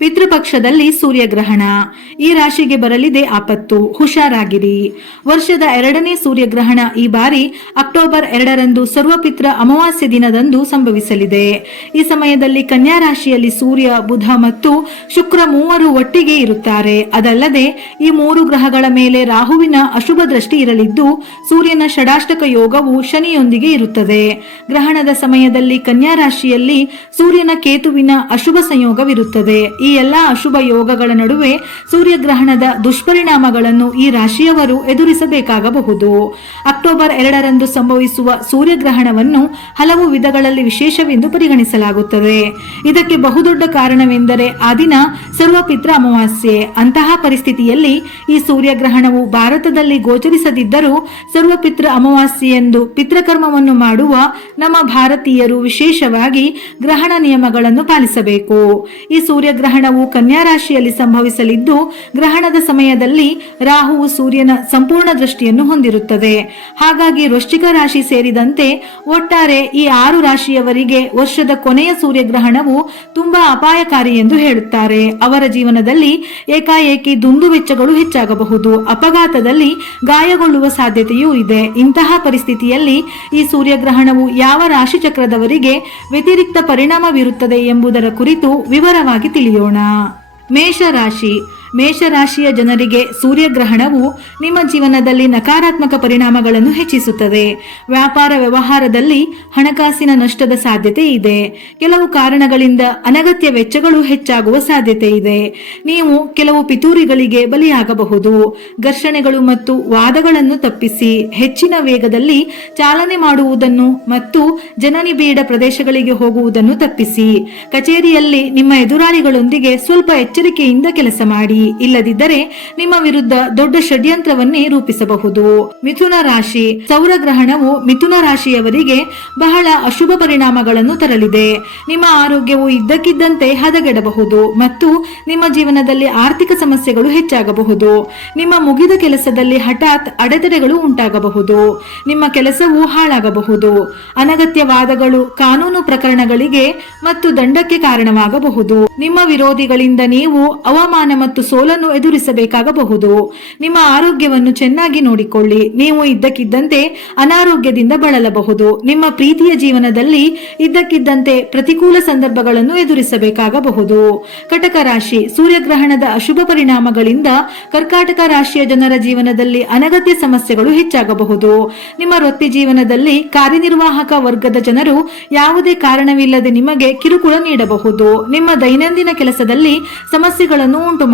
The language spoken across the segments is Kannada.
ve ಪಿತೃಪಕ್ಷದಲ್ಲಿ ಸೂರ್ಯಗ್ರಹಣ. ಈ ರಾಶಿಗೆ ಬರಲಿದೆ ಆಪತ್ತು. ಹುಷಾರಾಗಿರಿ. ವರ್ಷದ ಎರಡನೇ ಸೂರ್ಯಗ್ರಹಣ ಈ ಬಾರಿ ಅಕ್ಟೋಬರ್ ಎರಡರಂದು ಸರ್ವಪಿತ್ರ ಅಮಾವಾಸ್ಯ ದಿನದಂದು ಸಂಭವಿಸಲಿದೆ. ಈ ಸಮಯದಲ್ಲಿ ಕನ್ಯಾ ರಾಶಿಯಲ್ಲಿ ಸೂರ್ಯ, ಬುಧ ಮತ್ತು ಶುಕ್ರ ಮೂವರು ಒಟ್ಟಿಗೆ ಇರುತ್ತಾರೆ. ಅದಲ್ಲದೆ ಈ ಮೂರು ಗ್ರಹಗಳ ಮೇಲೆ ರಾಹುವಿನ ಅಶುಭ ದೃಷ್ಟಿ ಇರಲಿದ್ದು, ಸೂರ್ಯನ ಷಡಾಷ್ಟಕ ಯೋಗವು ಶನಿಯೊಂದಿಗೆ ಇರುತ್ತದೆ. ಗ್ರಹಣದ ಸಮಯದಲ್ಲಿ ಕನ್ಯಾ ರಾಶಿಯಲ್ಲಿ ಸೂರ್ಯನ ಕೇತುವಿನ ಅಶುಭ ಸಂಯೋಗವಿರುತ್ತದೆ. ಈ ಎಲ್ಲಾ ಅಶುಭ ಯೋಗಗಳ ನಡುವೆ ಸೂರ್ಯಗ್ರಹಣದ ದುಷ್ಪರಿಣಾಮಗಳನ್ನು ಈ ರಾಶಿಯವರು ಎದುರಿಸಬೇಕಾಗಬಹುದು. ಅಕ್ಟೋಬರ್ ಎರಡರಂದು ಸಂಭವಿಸುವ ಸೂರ್ಯಗ್ರಹಣವನ್ನು ಹಲವು ವಿಧಗಳಲ್ಲಿ ವಿಶೇಷವೆಂದು ಪರಿಗಣಿಸಲಾಗುತ್ತದೆ. ಇದಕ್ಕೆ ಬಹುದೊಡ್ಡ ಕಾರಣವೆಂದರೆ ಆ ದಿನ ಸರ್ವಪಿತ್ರ ಅಮಾವಾಸ್ಯೆ. ಅಂತಹ ಪರಿಸ್ಥಿತಿಯಲ್ಲಿ ಈ ಸೂರ್ಯಗ್ರಹಣವು ಭಾರತದಲ್ಲಿ ಗೋಚರಿಸದಿದ್ದರೂ ಸರ್ವಪಿತ್ರ ಅಮಾವಾಸ್ಯೆ ಎಂದು ಪಿತೃಕರ್ಮವನ್ನು ಮಾಡುವ ನಮ್ಮ ಭಾರತೀಯರು ವಿಶೇಷವಾಗಿ ಗ್ರಹಣ ನಿಯಮಗಳನ್ನು ಪಾಲಿಸಬೇಕು. ಈ ಸೂರ್ಯಗ್ರಹಣವು ಕನ್ಯಾ ರಾಶಿಯಲ್ಲಿ ಸಂಭವಿಸಲಿದ್ದು, ಗ್ರಹಣದ ಸಮಯದಲ್ಲಿ ರಾಹುವು ಸೂರ್ಯನ ಸಂಪೂರ್ಣ ದೃಷ್ಟಿಯನ್ನು ಹೊಂದಿರುತ್ತದೆ. ಹಾಗಾಗಿ ವೃಶ್ಚಿಕ ರಾಶಿ ಸೇರಿದಂತೆ ಒಟ್ಟಾರೆ ಈ ಆರು ರಾಶಿಯವರಿಗೆ ವರ್ಷದ ಕೊನೆಯ ಸೂರ್ಯಗ್ರಹಣವು ತುಂಬಾ ಅಪಾಯಕಾರಿ ಎಂದು ಹೇಳುತ್ತಾರೆ. ಅವರ ಜೀವನದಲ್ಲಿ ಏಕಾಏಕಿ ದುಂದು ವೆಚ್ಚಗಳು ಹೆಚ್ಚಾಗಬಹುದು. ಅಪಘಾತದಲ್ಲಿ ಗಾಯಗೊಳ್ಳುವ ಸಾಧ್ಯತೆಯೂ ಇದೆ. ಇಂತಹ ಪರಿಸ್ಥಿತಿಯಲ್ಲಿ ಈ ಸೂರ್ಯಗ್ರಹಣವು ಯಾವ ರಾಶಿ ಚಕ್ರದವರಿಗೆ ವ್ಯತಿರಿಕ್ತ ಪರಿಣಾಮ ಬೀರುತ್ತದೆ ಎಂಬುದರ ಕುರಿತು ವಿವರವಾಗಿ ತಿಳಿಯೋಣ. ಮೇಷರಾಶಿ ಮೇಷರಾಶಿಯ ಜನರಿಗೆ ಸೂರ್ಯಗ್ರಹಣವು ನಿಮ್ಮ ಜೀವನದಲ್ಲಿ ನಕಾರಾತ್ಮಕ ಪರಿಣಾಮಗಳನ್ನು ಹೆಚ್ಚಿಸುತ್ತದೆ. ವ್ಯಾಪಾರ ವ್ಯವಹಾರದಲ್ಲಿ ಹಣಕಾಸಿನ ನಷ್ಟದ ಸಾಧ್ಯತೆ ಇದೆ. ಕೆಲವು ಕಾರಣಗಳಿಂದ ಅನಗತ್ಯ ವೆಚ್ಚಗಳು ಹೆಚ್ಚಾಗುವ ಸಾಧ್ಯತೆ ಇದೆ. ನೀವು ಕೆಲವು ಪಿತೂರಿಗಳಿಗೆ ಬಲಿಯಾಗಬಹುದು. ಘರ್ಷಣೆಗಳು ಮತ್ತು ವಾದಗಳನ್ನು ತಪ್ಪಿಸಿ ಹೆಚ್ಚಿನ ವೇಗದಲ್ಲಿ ಚಾಲನೆ ಮಾಡುವುದನ್ನು ಮತ್ತು ಜನನಿಬಿಡ ಪ್ರದೇಶಗಳಿಗೆ ಹೋಗುವುದನ್ನು ತಪ್ಪಿಸಿ. ಕಚೇರಿಯಲ್ಲಿ ನಿಮ್ಮ ಎದುರಾಳಿಗಳೊಂದಿಗೆ ಸ್ವಲ್ಪ ಎಚ್ಚರಿಕೆಯಿಂದ ಕೆಲಸ ಮಾಡಿ. ಇಲ್ಲದಿದ್ದರೆ ನಿಮ್ಮ ವಿರುದ್ಧ ದೊಡ್ಡ ಷಡ್ಯಂತ್ರವನ್ನೇ ರೂಪಿಸಬಹುದು. ಮಿಥುನ ರಾಶಿ. ಸೌರಗ್ರಹಣವು ಮಿಥುನ ರಾಶಿಯವರಿಗೆ ಬಹಳ ಅಶುಭ ಪರಿಣಾಮಗಳನ್ನು ತರಲಿದೆ. ನಿಮ್ಮ ಆರೋಗ್ಯವು ಇದ್ದಕ್ಕಿದ್ದಂತೆ ಹದಗೆಡಬಹುದು ಮತ್ತು ನಿಮ್ಮ ಜೀವನದಲ್ಲಿ ಆರ್ಥಿಕ ಸಮಸ್ಯೆಗಳು ಹೆಚ್ಚಾಗಬಹುದು. ನಿಮ್ಮ ಮುಗಿದ ಕೆಲಸದಲ್ಲಿ ಹಠಾತ್ ಅಡೆತಡೆಗಳು ಉಂಟಾಗಬಹುದು. ನಿಮ್ಮ ಕೆಲಸವು ಹಾಳಾಗಬಹುದು. ಅನಗತ್ಯ ವಾದಗಳು ಕಾನೂನು ಪ್ರಕರಣಗಳಿಗೆ ಮತ್ತು ದಂಡಕ್ಕೆ ಕಾರಣವಾಗಬಹುದು. ನಿಮ್ಮ ವಿರೋಧಿಗಳಿಂದ ನೀವು ಅವಮಾನ ಮತ್ತು ಸೋಲನ್ನು ಎದುರಿಸಬೇಕಾಗಬಹುದು. ನಿಮ್ಮ ಆರೋಗ್ಯವನ್ನು ಚೆನ್ನಾಗಿ ನೋಡಿಕೊಳ್ಳಿ. ನೀವು ಇದ್ದಕ್ಕಿದ್ದಂತೆ ಅನಾರೋಗ್ಯದಿಂದ ಬಳಲಬಹುದು. ನಿಮ್ಮ ಪ್ರೀತಿಯ ಜೀವನದಲ್ಲಿ ಇದ್ದಕ್ಕಿದ್ದಂತೆ ಪ್ರತಿಕೂಲ ಸಂದರ್ಭಗಳನ್ನು ಎದುರಿಸಬೇಕಾಗಬಹುದು. ಕಟಕ ರಾಶಿ, ಸೂರ್ಯಗ್ರಹಣದ ಅಶುಭ ಪರಿಣಾಮಗಳಿಂದ ಕರ್ಕಾಟಕ ರಾಶಿಯ ಜನರ ಜೀವನದಲ್ಲಿ ಅನಗತ್ಯ ಸಮಸ್ಯೆಗಳು ಹೆಚ್ಚಾಗಬಹುದು. ನಿಮ್ಮ ವೃತ್ತಿ ಜೀವನದಲ್ಲಿ ಕಾರ್ಯನಿರ್ವಾಹಕ ವರ್ಗದ ಜನರು ಯಾವುದೇ ಕಾರಣವಿಲ್ಲದೆ ನಿಮಗೆ ಕಿರುಕುಳ ನೀಡಬಹುದು. ನಿಮ್ಮ ದೈನಂದಿನ ಕೆಲಸದಲ್ಲಿ ಸಮಸ್ಯೆಗಳನ್ನು ಉಂಟು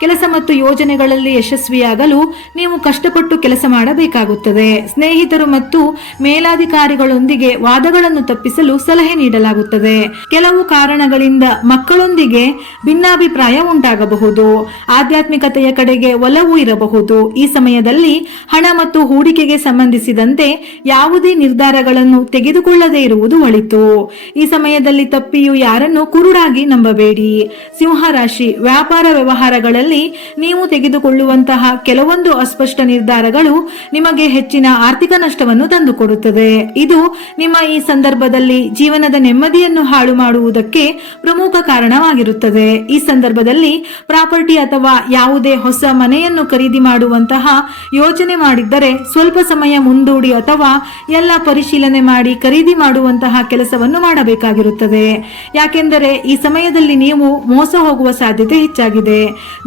ಕೆಲಸ ಮತ್ತು ಯೋಜನೆಗಳಲ್ಲಿ ಯಶಸ್ವಿಯಾಗಲು ನೀವು ಕಷ್ಟಪಟ್ಟು ಕೆಲಸ ಮಾಡಬೇಕಾಗುತ್ತದೆ. ಸ್ನೇಹಿತರು ಮತ್ತು ಮೇಲಾಧಿಕಾರಿಗಳೊಂದಿಗೆ ವಾದಗಳನ್ನು ತಪ್ಪಿಸಲು ಸಲಹೆ ನೀಡಲಾಗುತ್ತದೆ. ಕೆಲವು ಕಾರಣಗಳಿಂದ ಮಕ್ಕಳೊಂದಿಗೆ ಭಿನ್ನಾಭಿಪ್ರಾಯ ಉಂಟಾಗಬಹುದು. ಆಧ್ಯಾತ್ಮಿಕತೆಯ ಕಡೆಗೆ ಒಲವು ಇರಬಹುದು. ಈ ಸಮಯದಲ್ಲಿ ಹಣ ಮತ್ತು ಹೂಡಿಕೆಗೆ ಸಂಬಂಧಿಸಿದಂತೆ ಯಾವುದೇ ನಿರ್ಧಾರಗಳನ್ನು ತೆಗೆದುಕೊಳ್ಳದೇ ಇರುವುದು ಒಳಿತು. ಈ ಸಮಯದಲ್ಲಿ ತಪ್ಪಿಯು ಯಾರನ್ನು ಕುರುಡಾಗಿ ನಂಬಬೇಡಿ. ಸಿಂಹ ರಾಶಿ ವ್ಯಾಪಾರ ವ್ಯವಹಾರಗಳಲ್ಲಿ ನೀವು ತೆಗೆದುಕೊಳ್ಳುವಂತಹ ಕೆಲವೊಂದು ಅಸ್ಪಷ್ಟ ನಿರ್ಧಾರಗಳು ನಿಮಗೆ ಹೆಚ್ಚಿನ ಆರ್ಥಿಕ ನಷ್ಟವನ್ನು ತಂದುಕೊಡುತ್ತದೆ. ಇದು ನಿಮ್ಮ ಈ ಸಂದರ್ಭದಲ್ಲಿ ಜೀವನದ ನೆಮ್ಮದಿಯನ್ನು ಹಾಳು ಮಾಡುವುದಕ್ಕೆ ಪ್ರಮುಖ ಕಾರಣವಾಗಿರುತ್ತದೆ. ಈ ಸಂದರ್ಭದಲ್ಲಿ ಪ್ರಾಪರ್ಟಿ ಅಥವಾ ಯಾವುದೇ ಹೊಸ ಮನೆಯನ್ನು ಖರೀದಿ ಮಾಡುವಂತಹ ಯೋಚನೆ ಮಾಡಿದ್ದರೆ ಸ್ವಲ್ಪ ಸಮಯ ಮುಂದೂಡಿ ಅಥವಾ ಎಲ್ಲ ಪರಿಶೀಲನೆ ಮಾಡಿ ಖರೀದಿ ಮಾಡುವಂತಹ ಕೆಲಸವನ್ನು ಮಾಡಬೇಕಾಗಿರುತ್ತದೆ. ಯಾಕೆಂದರೆ ಈ ಸಮಯದಲ್ಲಿ ನೀವು ಮೋಸ ಹೋಗುವ ಸಾಧ್ಯತೆ ಹೆಚ್ಚಾಗಿದೆ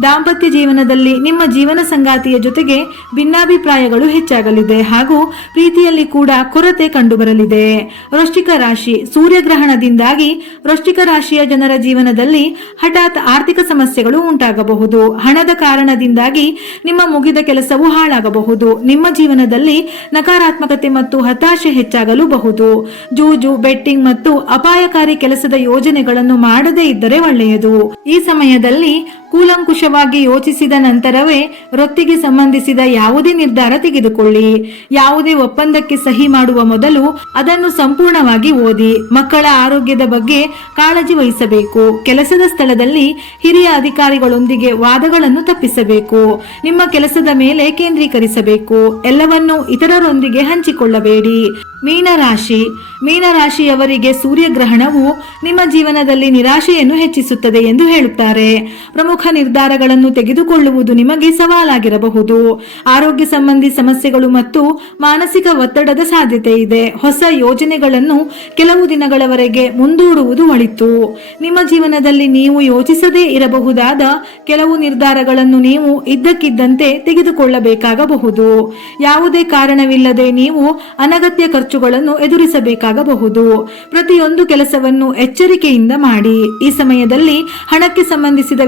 ದಾಂಪತ್ಯ ಜೀವನದಲ್ಲಿ ನಿಮ್ಮ ಜೀವನ ಸಂಗಾತಿಯ ಜೊತೆಗೆ ಭಿನ್ನಾಭಿಪ್ರಾಯಗಳು ಹೆಚ್ಚಾಗಲಿದೆ ಹಾಗೂ ಪ್ರೀತಿಯಲ್ಲಿ ಕೂಡ ಕೊರತೆ ಕಂಡುಬರಲಿದೆ. ವೃಶ್ಚಿಕ ರಾಶಿ ಸೂರ್ಯಗ್ರಹಣದಿಂದಾಗಿ ವೃಶ್ಚಿಕ ರಾಶಿಯ ಜನರ ಜೀವನದಲ್ಲಿ ಹಠಾತ್ ಆರ್ಥಿಕ ಸಮಸ್ಯೆಗಳು ಉಂಟಾಗಬಹುದು. ಹಣದ ಕಾರಣದಿಂದಾಗಿ ನಿಮ್ಮ ಮುಗಿದ ಕೆಲಸವು ಹಾಳಾಗಬಹುದು. ನಿಮ್ಮ ಜೀವನದಲ್ಲಿ ನಕಾರಾತ್ಮಕತೆ ಮತ್ತು ಹತಾಶೆ ಹೆಚ್ಚಾಗಲು ಬಹುದು ಜೂಜು, ಬೆಟ್ಟಿಂಗ್ ಮತ್ತು ಅಪಾಯಕಾರಿ ಕೆಲಸದ ಯೋಜನೆಗಳನ್ನು ಮಾಡದೇ ಇದ್ದರೆ ಒಳ್ಳೆಯದು. ಈ ಸಮಯದಲ್ಲಿ ಕೂಲಂಕುಷವಾಗಿ ಯೋಚಿಸಿದ ನಂತರವೇ ವೃತ್ತಿಗೆ ಸಂಬಂಧಿಸಿದ ಯಾವುದೇ ನಿರ್ಧಾರ ತೆಗೆದುಕೊಳ್ಳಿ. ಯಾವುದೇ ಒಪ್ಪಂದಕ್ಕೆ ಸಹಿ ಮಾಡುವ ಮೊದಲು ಅದನ್ನು ಸಂಪೂರ್ಣವಾಗಿ ಓದಿ, ಮಕ್ಕಳ ಆರೋಗ್ಯದ ಬಗ್ಗೆ ಕಾಳಜಿ ವಹಿಸಬೇಕು. ಕೆಲಸದ ಸ್ಥಳದಲ್ಲಿ ಹಿರಿಯ ಅಧಿಕಾರಿಗಳೊಂದಿಗೆ ವಾದಗಳನ್ನು ತಪ್ಪಿಸಬೇಕು. ನಿಮ್ಮ ಕೆಲಸದ ಮೇಲೆ ಕೇಂದ್ರೀಕರಿಸಬೇಕು. ಎಲ್ಲವನ್ನೂ ಇತರರೊಂದಿಗೆ ಹಂಚಿಕೊಳ್ಳಬೇಡಿ. ಮೀನರಾಶಿ. ಮೀನರಾಶಿಯವರಿಗೆ ಸೂರ್ಯಗ್ರಹಣವು ನಿಮ್ಮ ಜೀವನದಲ್ಲಿ ನಿರಾಶೆಯನ್ನು ಹೆಚ್ಚಿಸುತ್ತದೆ ಎಂದು ಹೇಳುತ್ತಾರೆ. ಪ್ರಮುಖ ನಿರ್ಧಾರಗಳನ್ನು ತೆಗೆದುಕೊಳ್ಳುವುದು ನಿಮಗೆ ಸವಾಲಾಗಿರಬಹುದು. ಆರೋಗ್ಯ ಸಂಬಂಧಿ ಸಮಸ್ಯೆಗಳು ಮತ್ತು ಮಾನಸಿಕ ಒತ್ತಡದ ಸಾಧ್ಯತೆ ಇದೆ. ಹೊಸ ಯೋಜನೆಗಳನ್ನು ಕೆಲವು ದಿನಗಳವರೆಗೆ ಮುಂದೂಡುವುದು ಒಳಿತು. ನಿಮ್ಮ ಜೀವನದಲ್ಲಿ ನೀವು ಯೋಚಿಸದೇ ಇರಬಹುದಾದ ಕೆಲವು ನಿರ್ಧಾರಗಳನ್ನು ನೀವು ಇದ್ದಕ್ಕಿದ್ದಂತೆ ತೆಗೆದುಕೊಳ್ಳಬೇಕಾಗಬಹುದು. ಯಾವುದೇ ಕಾರಣವಿಲ್ಲದೆ ನೀವು ಅನಗತ್ಯ ಖರ್ಚುಗಳನ್ನು ಎದುರಿಸಬೇಕಾಗಬಹುದು. ಪ್ರತಿಯೊಂದು ಕೆಲಸವನ್ನು ಎಚ್ಚರಿಕೆಯಿಂದ ಮಾಡಿ. ಈ ಸಮಯದಲ್ಲಿ ಹಣಕ್ಕೆ ಸಂಬಂಧಿಸಿದ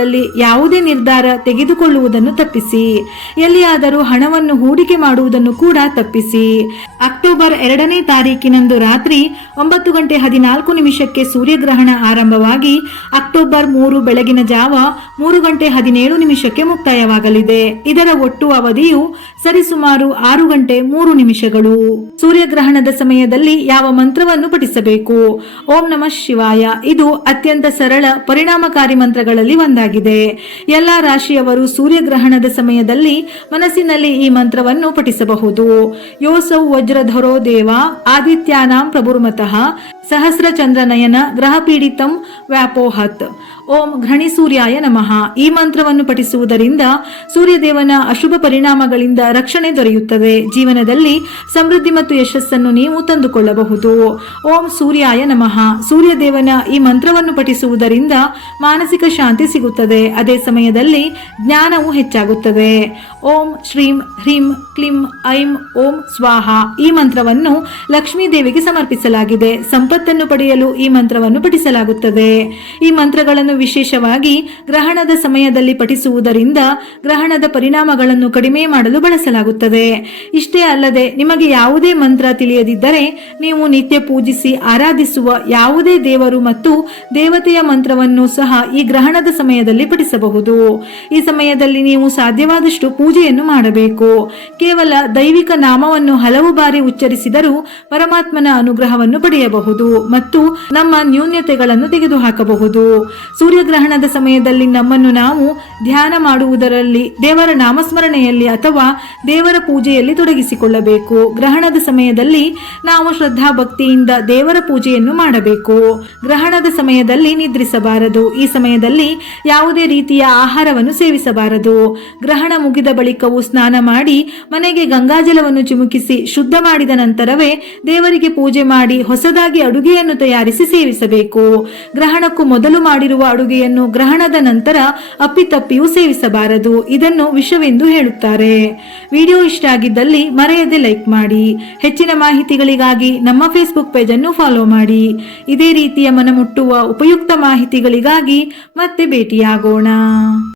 ವಿಷಯಗಳಲ್ಲಿ ಯಾವುದೇ ನಿರ್ಧಾರ ತೆಗೆದುಕೊಳ್ಳುವುದನ್ನು ತಪ್ಪಿಸಿ. ಎಲ್ಲಿಯಾದರೂ ಹಣವನ್ನು ಹೂಡಿಕೆ ಮಾಡುವುದನ್ನು ಕೂಡ ತಪ್ಪಿಸಿ. ಅಕ್ಟೋಬರ್ ಎರಡನೇ ತಾರೀಕಿನಂದು ರಾತ್ರಿ ಒಂಬತ್ತು ಗಂಟೆ ಹದಿನಾಲ್ಕು ನಿಮಿಷಕ್ಕೆ ಸೂರ್ಯಗ್ರಹಣ ಆರಂಭವಾಗಿ ಅಕ್ಟೋಬರ್ ಮೂರು ಬೆಳಗಿನ ಜಾವ ಮೂರು ಗಂಟೆ ಹದಿನೇಳು ನಿಮಿಷಕ್ಕೆ ಮುಕ್ತಾಯವಾಗಲಿದೆ. ಇದರ ಒಟ್ಟು ಅವಧಿಯು ಸರಿಸುಮಾರು ಆರು ಗಂಟೆ ಮೂರು ನಿಮಿಷಗಳು. ಸೂರ್ಯಗ್ರಹಣದ ಸಮಯದಲ್ಲಿ ಯಾವ ಮಂತ್ರವನ್ನು ಪಠಿಸಬೇಕು? ಓಂ ನಮಃ ಶಿವಾಯ. ಇದು ಅತ್ಯಂತ ಸರಳ ಪರಿಣಾಮಕಾರಿ ಮಂತ್ರಗಳಲ್ಲಿ ಒಂದಾಗಿದೆ. ಎಲ್ಲಾ ರಾಶಿಯವರು ಸೂರ್ಯಗ್ರಹಣದ ಸಮಯದಲ್ಲಿ ಮನಸ್ಸಿನಲ್ಲಿ ಈ ಮಂತ್ರವನ್ನು ಪಠಿಸಬಹುದು. ಯೋಸೌ ವಜ್ರಧರೋ ದೇವ ಆದಿತ್ಯಾನಾಂ ಪ್ರಭುರ್ಮತಃ ಸಹಸ್ರ ಚಂದ್ರನಯನ ಗ್ರಹ ಪೀಡಿತಂ ವ್ಯಾಪೋಹತ್. ಓಂ ಘಣಿ ಸೂರ್ಯಾಯ ನಮಃ. ಈ ಮಂತ್ರವನ್ನು ಪಠಿಸುವುದರಿಂದ ಸೂರ್ಯದೇವನ ಅಶುಭ ಪರಿಣಾಮಗಳಿಂದ ರಕ್ಷಣೆ ದೊರೆಯುತ್ತದೆ. ಜೀವನದಲ್ಲಿ ಸಮೃದ್ಧಿ ಮತ್ತು ಯಶಸ್ಸನ್ನು ನೀವು ತಂದುಕೊಳ್ಳಬಹುದು. ಓಂ ಸೂರ್ಯಾಯ ನಮಃ. ಸೂರ್ಯದೇವನ ಈ ಮಂತ್ರವನ್ನು ಪಠಿಸುವುದರಿಂದ ಮಾನಸಿಕ ಶಾಂತಿ ಸಿಗುತ್ತದೆ. ಅದೇ ಸಮಯದಲ್ಲಿ ಜ್ಞಾನವು ಹೆಚ್ಚಾಗುತ್ತದೆ. ಓಂ ಶ್ರೀಂ ಹ್ರೀಂ ಕ್ಲಿಂ ಐಂ ಓಂ ಸ್ವಾಹ. ಈ ಮಂತ್ರವನ್ನು ಲಕ್ಷ್ಮೀ ದೇವಿಗೆ ಸಮರ್ಪಿಸಲಾಗಿದೆ. ಸಂಪತ್ತನ್ನು ಪಡೆಯಲು ಈ ಮಂತ್ರವನ್ನು ಪಠಿಸಲಾಗುತ್ತದೆ. ಈ ಮಂತ್ರಗಳನ್ನು ವಿಶೇಷವಾಗಿ ಗ್ರಹಣದ ಸಮಯದಲ್ಲಿ ಪಠಿಸುವುದರಿಂದ ಗ್ರಹಣದ ಪರಿಣಾಮಗಳನ್ನು ಕಡಿಮೆ ಮಾಡಲು ಬಳಸಲಾಗುತ್ತದೆ. ಇಷ್ಟೇ ಅಲ್ಲದೆ ನಿಮಗೆ ಯಾವುದೇ ಮಂತ್ರ ತಿಳಿಯದಿದ್ದರೆ ನೀವು ನಿತ್ಯ ಪೂಜಿಸಿ ಆರಾಧಿಸುವ ಯಾವುದೇ ದೇವರು ಮತ್ತು ದೇವತೆಯ ಮಂತ್ರವನ್ನು ಸಹ ಈ ಗ್ರಹಣದ ಸಮಯದಲ್ಲಿ ಪಠಿಸಬಹುದು. ಈ ಸಮಯದಲ್ಲಿ ನೀವು ಸಾಧ್ಯವಾದಷ್ಟು ಪೂಜೆಯನ್ನು ಮಾಡಬೇಕು. ಕೇವಲ ದೈವಿಕ ನಾಮವನ್ನು ಹಲವು ಬಾರಿ ಉಚ್ಚರಿಸಿದರೂ ಪರಮಾತ್ಮನ ಅನುಗ್ರಹವನ್ನು ಪಡೆಯಬಹುದು ಮತ್ತು ನಮ್ಮ ನ್ಯೂನ್ಯತೆಗಳನ್ನು ತೆಗೆದುಹಾಕಬಹುದು. ಸೂರ್ಯಗ್ರಹಣದ ಸಮಯದಲ್ಲಿ ನಮ್ಮನ್ನು ನಾವು ಧ್ಯಾನ ಮಾಡುವುದರಲ್ಲಿ ದೇವರ ನಾಮಸ್ಮರಣೆಯಲ್ಲಿ ಅಥವಾ ದೇವರ ಪೂಜೆಯಲ್ಲಿ ತೊಡಗಿಸಿಕೊಳ್ಳಬೇಕು. ಗ್ರಹಣದ ಸಮಯದಲ್ಲಿ ನಾವು ಶ್ರದ್ಧಾ ಭಕ್ತಿಯಿಂದ ದೇವರ ಪೂಜೆಯನ್ನು ಮಾಡಬೇಕು. ಗ್ರಹಣದ ಸಮಯದಲ್ಲಿ ನಿದ್ರಿಸಬಾರದು. ಈ ಸಮಯದಲ್ಲಿ ಯಾವುದೇ ರೀತಿಯ ಆಹಾರವನ್ನು ಸೇವಿಸಬಾರದು. ಗ್ರಹಣ ಮುಗಿದ ಬಳಿಕವೂ ಸ್ನಾನ ಮಾಡಿ ಮನೆಗೆ ಗಂಗಾಜಲವನ್ನು ಚಿಮುಕಿಸಿ ಶುದ್ಧ ಮಾಡಿದ ನಂತರವೇ ದೇವರಿಗೆ ಪೂಜೆ ಮಾಡಿ ಹೊಸದಾಗಿ ಅಡುಗೆಯನ್ನು ತಯಾರಿಸಿ ಸೇವಿಸಬೇಕು. ಗ್ರಹಣಕ್ಕೂ ಮೊದಲು ಮಾಡಿರುವ ಅಡುಗೆಯನ್ನು ಗ್ರಹಣದ ನಂತರ ಅಪ್ಪಿತಪ್ಪಿಯೂ ಸೇವಿಸಬಾರದು. ಇದನ್ನು ವಿಷವೆಂದು ಹೇಳುತ್ತಾರೆ. ವಿಡಿಯೋ ಇಷ್ಟ ಆಗಿದ್ದಲ್ಲಿ ಮರೆಯದೆ ಲೈಕ್ ಮಾಡಿ. ಹೆಚ್ಚಿನ ಮಾಹಿತಿಗಳಿಗಾಗಿ ನಮ್ಮ ಫೇಸ್ಬುಕ್ ಪೇಜ್ ಅನ್ನು ಫಾಲೋ ಮಾಡಿ. ಇದೇ ರೀತಿಯ ಮನಮುಟ್ಟುವ ಉಪಯುಕ್ತ ಮಾಹಿತಿಗಳಿಗಾಗಿ ಮತ್ತೆ ಭೇಟಿಯಾಗೋಣ.